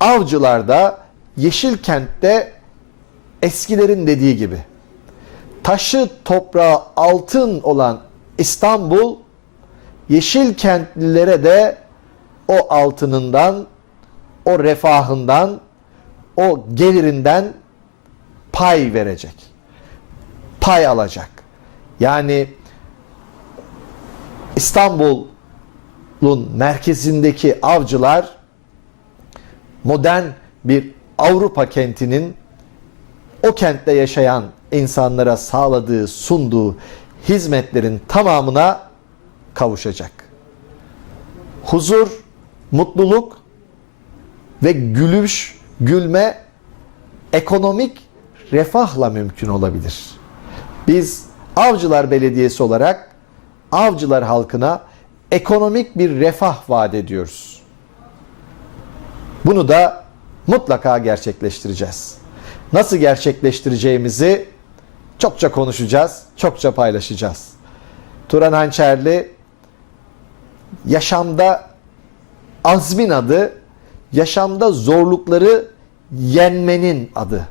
Avcılar'da Yeşilkent'te eskilerin dediği gibi taşı toprağı altın olan İstanbul Yeşilkentlilere de o altınından, o refahından, o gelirinden pay verecek. Pay alacak. Yani İstanbul'un merkezindeki avcılar modern bir Avrupa kentinin o kentte yaşayan insanlara sağladığı, sunduğu hizmetlerin tamamına kavuşacak. Huzur, mutluluk ve gülüş, gülme ekonomik refahla mümkün olabilir. Biz Avcılar Belediyesi olarak Avcılar halkına ekonomik bir refah vaat ediyoruz. Bunu da mutlaka gerçekleştireceğiz. Nasıl gerçekleştireceğimizi çokça konuşacağız, çokça paylaşacağız. Turan Hançerli yaşamda azmin adı, yaşamda zorlukları yenmenin adı.